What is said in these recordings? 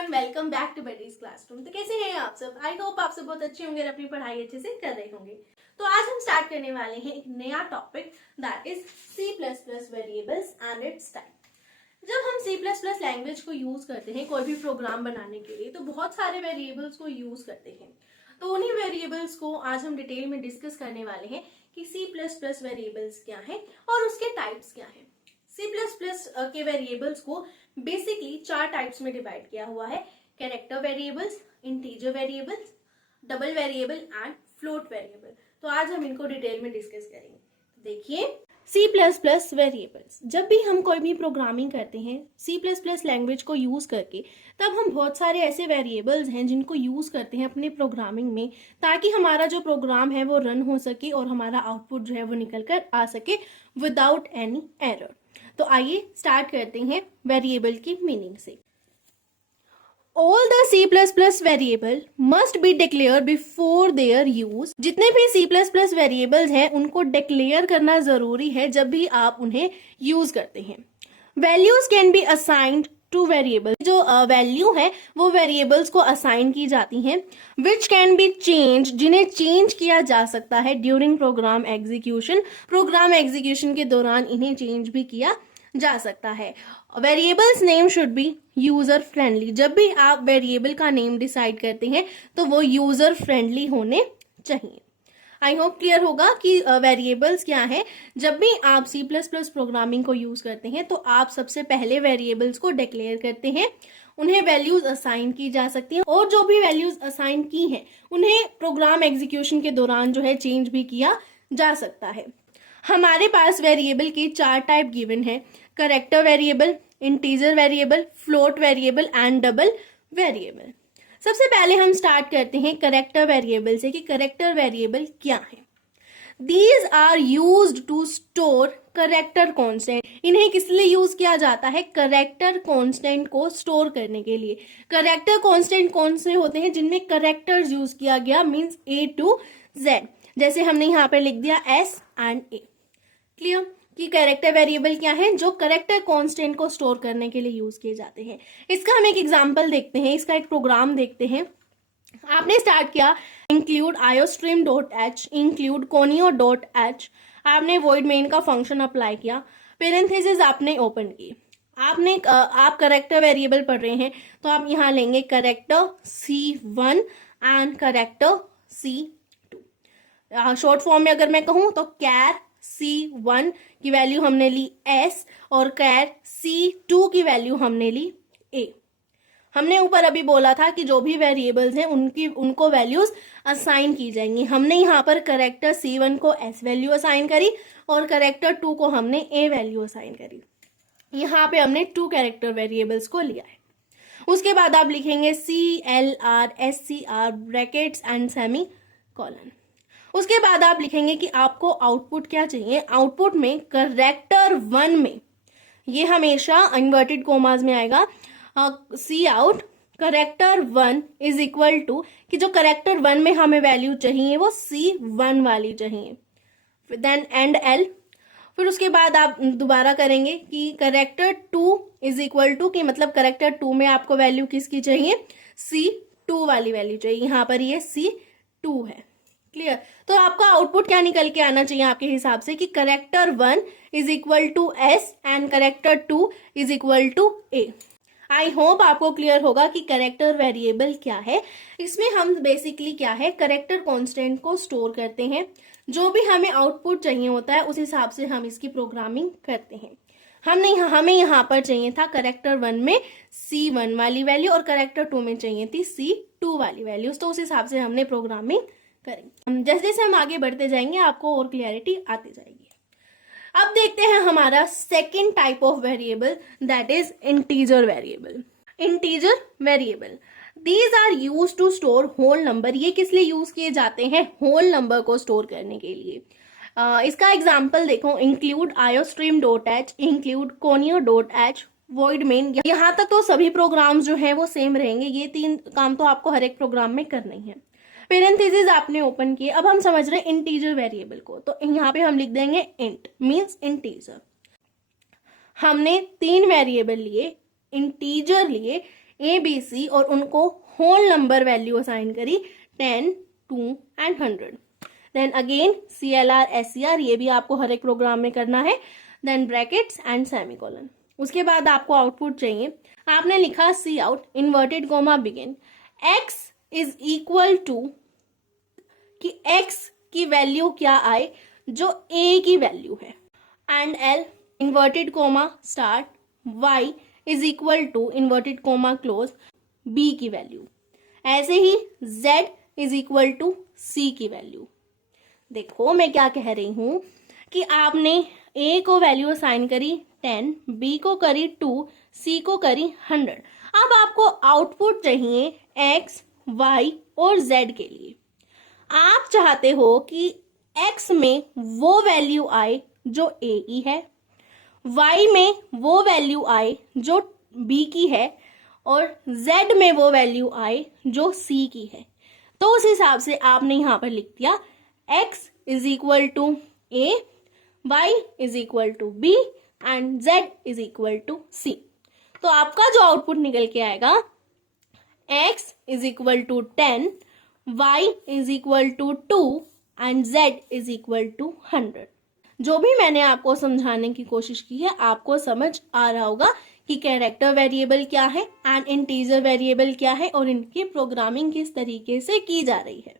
Everyone, welcome back to buddies classroom. तो कैसे हैं आप सब? आई होप आप सब बहुत अच्छे होंगे और अपनी पढ़ाई अच्छे से कर रहे होंगे। तो आज हम स्टार्ट करने वाले हैं एक नया topic, that is C++ variables and it's type. जब हम C++ लैंग्वेज को यूज करते हैं कोई भी प्रोग्राम बनाने के लिए, तो बहुत सारे वेरिएबल्स को यूज करते हैं। तो उन्हीं वेरिएबल्स को आज हम डिटेल में डिस्कस करने वाले हैं कि C++ वेरिएबल्स क्या है और उसके टाइप्स क्या है। C++ के वेरिएबल्स को बेसिकली 4 टाइप्स में डिवाइड किया हुआ है: character variables, integer variables, double variable and float variable. तो आज हम इनको डिटेल में डिस्कस करेंगे। देखिए, C++ वेरिएबल्स, जब भी हम कोई भी प्रोग्रामिंग करते हैं C++ लैंग्वेज को यूज करके, तब हम बहुत सारे ऐसे वेरिएबल्स हैं जिनको यूज करते हैं अपने प्रोग्रामिंग में, ताकि हमारा जो प्रोग्राम है वो रन हो सके और हमारा आउटपुट जो है वो निकल कर आ सके विदाउट एनी एरर। तो आइए स्टार्ट करते हैं वेरिएबल की मीनिंग से। All the C++ variable must be declare before their use. जितने भी C++ वेरिएबल्स हैं उनको डिक्लेयर करना जरूरी है जब भी आप उन्हें यूज करते हैं। Values can be assigned two variable. जो वैल्यू है वो वेरिएबल्स को असाइन की जाती हैं, विच कैन बी चेंज, जिन्हें चेंज किया जा सकता है during program execution. Program execution के दौरान इन्हें चेंज भी किया जा सकता है। Variables name should be user friendly. जब भी आप वेरिएबल का नेम डिसाइड करते हैं तो वो यूजर फ्रेंडली होने चाहिए। आई होप क्लियर होगा कि वेरिएबल्स क्या है। जब भी आप C++ प्रोग्रामिंग को यूज करते हैं तो आप सबसे पहले वेरिएबल्स को डिक्लेयर करते हैं, उन्हें वैल्यूज असाइन की जा सकती हैं और जो भी वैल्यूज असाइन की हैं उन्हें प्रोग्राम एग्जीक्यूशन के दौरान जो है चेंज भी किया जा सकता है। हमारे पास वेरिएबल के 4 टाइप गिवन है: character variable, integer variable, float variable and double variable. सबसे पहले हम स्टार्ट करते हैं कैरेक्टर वेरिएबल से कि कैरेक्टर वेरिएबल क्या है। These are used to store character constant. इन्हें किस लिए यूज किया जाता है? कैरेक्टर कांस्टेंट को स्टोर करने के लिए। कैरेक्टर कांस्टेंट कौन से होते हैं? जिनमें कैरेक्टर्स यूज किया गया, मींस A to Z। जैसे हमने यहाँ पे लिख दिया S एंड A। क्लियर कि कैरेक्टर वेरिएबल क्या है? जो कैरेक्टर कांस्टेंट को स्टोर करने के लिए यूज किए जाते हैं। इसका हम एक एग्जांपल देखते हैं, इसका एक प्रोग्राम देखते हैं। आपने स्टार्ट किया इंक्लूड iostream.h, इंक्लूड conio.h। आपने void main का फंक्शन अप्लाई किया, पेरेंथेसिस आपने ओपन की। आप कैरेक्टर वेरिएबल पढ़ रहे हैं तो आप यहाँ लेंगे character C1 and character C2। Short form में अगर मैं कहूं तो कैर C1 की वैल्यू हमने ली S और कैर C2 की वैल्यू हमने ली A। हमने ऊपर अभी बोला था कि जो भी वेरिएबल्स हैं उनको वैल्यूज असाइन की जाएंगी। हमने यहाँ पर कैरेक्टर C1 को S वैल्यू असाइन करी और कैरेक्टर 2 को हमने A वैल्यू असाइन करी। यहाँ पे हमने 2 कैरेक्टर वेरिएबल्स को लिया है। उसके बाद आप लिखेंगे CLR SCR brackets and semi colon. उसके बाद आप लिखेंगे कि आपको आउटपुट क्या चाहिए। आउटपुट में कैरेक्टर 1 में, ये हमेशा इन्वर्टेड कोमास में आएगा, cout character 1 is equal to, कि जो कैरेक्टर 1 में हमें वैल्यू चाहिए वो C1 वाली चाहिए, देन एंड L। फिर उसके बाद आप दोबारा करेंगे कि कैरेक्टर 2 इज इक्वल टू, कि मतलब कैरेक्टर 2 में आपको वैल्यू किसकी चाहिए? C2 वाली वैल्यू चाहिए। यहाँ पर ये C2 है। क्लियर? तो आपका आउटपुट क्या निकल के आना चाहिए आपके हिसाब से कि character 1 is equal to S and character 2 is equal to A। I hope आपको क्लियर होगा कि कैरेक्टर वेरिएबल क्या है। इसमें हम बेसिकली क्या है, कैरेक्टर कांस्टेंट को स्टोर करते हैं। जो भी हमें आउटपुट चाहिए होता है उस हिसाब से हम इसकी प्रोग्रामिंग करते हैं। हमें यहाँ पर चाहिए था कैरेक्टर 1 में C1 वाली वैल्यू और कैरेक्टर 2 में चाहिए थी C2 वाली वैल्यूज, तो उस हिसाब से हमने प्रोग्रामिंग करेंगे। जैसे जैसे हम आगे बढ़ते जाएंगे आपको और क्लियरिटी आती जाएगी। अब देखते हैं हमारा second type of variable, that is integer variable. Integer variable, these are use to store whole number. ये किस लिए यूज किए जाते हैं? होल नंबर को स्टोर करने के लिए। इसका एग्जाम्पल देखो, include iostream.h, include conio.h, void main। यहाँ तक तो सभी प्रोग्राम्स जो है वो सेम रहेंगे। ये 3 काम तो आपको हर एक प्रोग्राम में करना ही है। पेरेंथेसिस आपने ओपन किए। अब हम समझ रहे हैं इंटीजर वेरिएबल को, तो यहाँ पे हम लिख देंगे इंट, मींस इंटीजर। हमने 3 वेरिएबल लिए, इंटीजर लिए, ए बी सी और उनको होल नंबर वैल्यू असाइन करी 10, 2 and 100। Then again CLR SCR, ये भी आपको हर एक प्रोग्राम में करना है। Then brackets and semicolon. उसके बाद आपको आउटपुट चाहिए। आपने लिखा cout inverted comma begin x is equal to कि x की वैल्यू क्या आए जो a की वैल्यू है, and L inverted comma start y is equal to inverted comma close b की वैल्यू। ऐसे ही z is equal to c की वैल्यू। देखो मैं क्या कह रही हूं कि आपने a को वैल्यू असाइन करी 10, b को करी 2, c को करी 100। अब आपको आउटपुट चाहिए x, y और z के लिए। आप चाहते हो कि x में वो वैल्यू आए जो a की है, y में वो वैल्यू आए जो b की है और z में वो वैल्यू आए जो c की है। तो उस हिसाब से आपने यहां पर लिख दिया x is equal to a, y is equal to b and z is equal to c। तो आपका जो आउटपुट निकल के आएगा x is equal to 10, y is equal to 2 and z is equal to 100। जो भी मैंने आपको समझाने की कोशिश की है आपको समझ आ रहा होगा कि कैरेक्टर वेरिएबल क्या है एंड इंटीजर वेरिएबल क्या है और इनकी प्रोग्रामिंग किस तरीके से की जा रही है।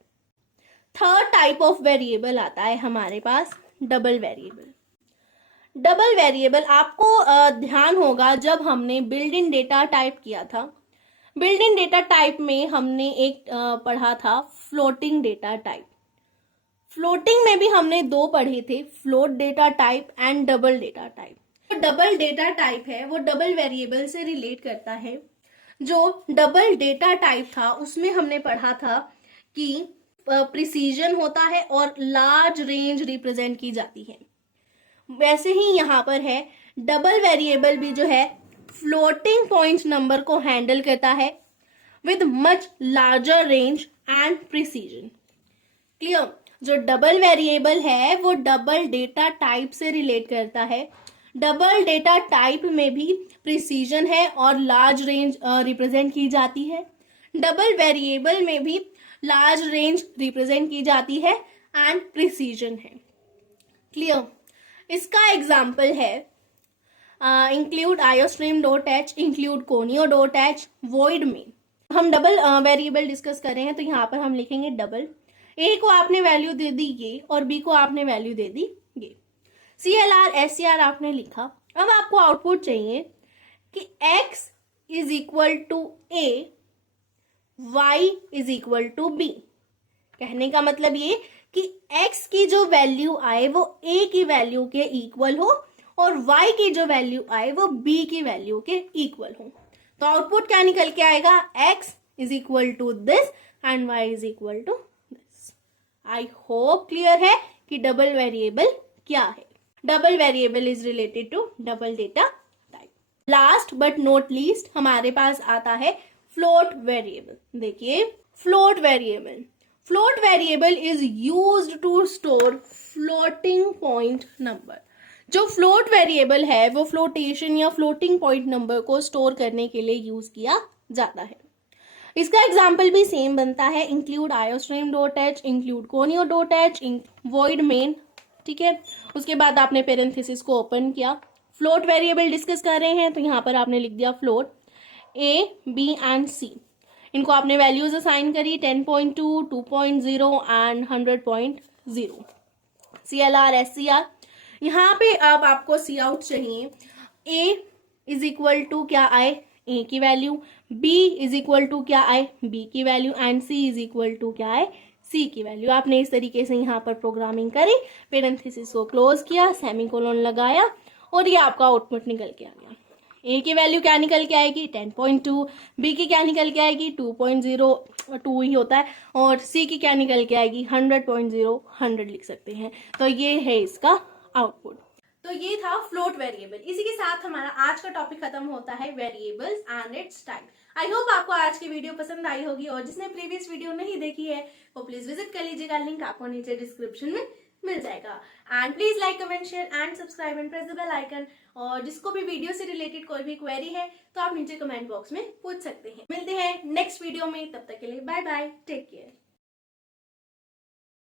थर्ड टाइप ऑफ वेरिएबल आता है हमारे पास डबल वेरिएबल। डबल वेरिएबल आपको ध्यान होगा जब हमने बिल्ड इन डेटा टाइप किया था। बिल्ड इन डेटा टाइप में हमने एक पढ़ा था फ्लोटिंग डेटा टाइप। फ्लोटिंग में भी हमने दो पढ़े थे, float data type and double data type. जो डबल डेटा टाइप है वो डबल वेरिएबल से रिलेट करता है। जो डबल डेटा टाइप था उसमें हमने पढ़ा था कि प्रिसीजन होता है और लार्ज रेंज रिप्रेजेंट की जाती है। वैसे ही यहाँ पर है डबल वेरिएबल भी जो है फ्लोटिंग पॉइंट नंबर को हैंडल करता है with much larger range and precision. Clear? जो डबल वेरिएबल है वो डबल डेटा टाइप से रिलेट करता है। डबल डेटा टाइप में भी प्रिसीजन है और लार्ज रेंज रिप्रेजेंट की जाती है। डबल वेरिएबल में भी लार्ज रेंज रिप्रेजेंट की जाती है एंड प्रिसीजन है। क्लियर? इसका एग्जाम्पल है include iostream dot H, include conio dot H, void में। हम डबल वेरिएबल डिस्कस कर रहे हैं तो यहाँ पर हम लिखेंगे डबल। ए को आपने वैल्यू दे दी ये और बी को आपने वैल्यू दे दी ये। CLR SCR आपने लिखा। अब आपको आउटपुट चाहिए कि x is equal to a, y is equal to b। कहने का मतलब ये कि x की जो वैल्यू आए वो a की वैल्यू के इक्वल हो और y की जो वैल्यू आए वो b की वैल्यू के इक्वल हो। तो आउटपुट क्या निकल के आएगा? x is equal to this and y is equal to this. I hope clear है कि डबल वेरिएबल क्या है। Double variable is related to double data type. Last but not least हमारे पास आता है फ्लोट वेरिएबल। देखिए float variable, float variable is used to store floating point number. जो फ्लोट वेरिएबल है वो फ्लोटेशन या फ्लोटिंग पॉइंट नंबर को स्टोर करने के लिए यूज किया जाता है। इसका एग्जाम्पल भी सेम बनता है, include iostream dot H, include conio dot H, void main. ठीक है, उसके बाद आपने पेरेंथेसिस को ओपन किया। फ्लोट वेरिएबल डिस्कस कर रहे हैं तो यहाँ पर आपने लिख दिया float a, b and c। इनको आपने वैल्यूज असाइन करी 10.2, 2.0 एंड 100.0। CLR SCR यहाँ पे अब आपको सी आउट चाहिए। a इज इक्वल टू क्या आए? a की value. b is equal to क्या आए? b की value and c is equal to क्या आए? c की वैल्यू। आपने इस तरीके से यहाँ पर प्रोग्रामिंग करी, पेरेंथेसिस को क्लोज किया, सेमीकोलन लगाया और ये आपका आउटपुट निकल के आ गया। a की वैल्यू क्या निकल के आएगी? 10.2। b की क्या निकल के आएगी? 2.0, 2 ही होता है। और c की क्या निकल के आएगी? 100.0, 100 लिख सकते हैं। तो ये है इसका आउटपुट। तो ये था फ्लोट वेरिएबल। इसी के साथ हमारा आज का टॉपिक खत्म होता है variables and it's type. I hope आपको आज की वीडियो पसंद आई होगी और जिसने प्रीवियस वीडियो नहीं देखी है वो प्लीज विजिट कर लीजिएगा, लिंक आपको नीचे डिस्क्रिप्शन में मिल जाएगा। And please like, comment, share and subscribe and press the bell icon. और जिसको भी वीडियो से रिलेटेड कोई भी क्वेरी है तो आप नीचे कमेंट बॉक्स में पूछ सकते हैं। मिलते हैं नेक्स्ट वीडियो में, तब तक के लिए बाय बाय, टेक केयर।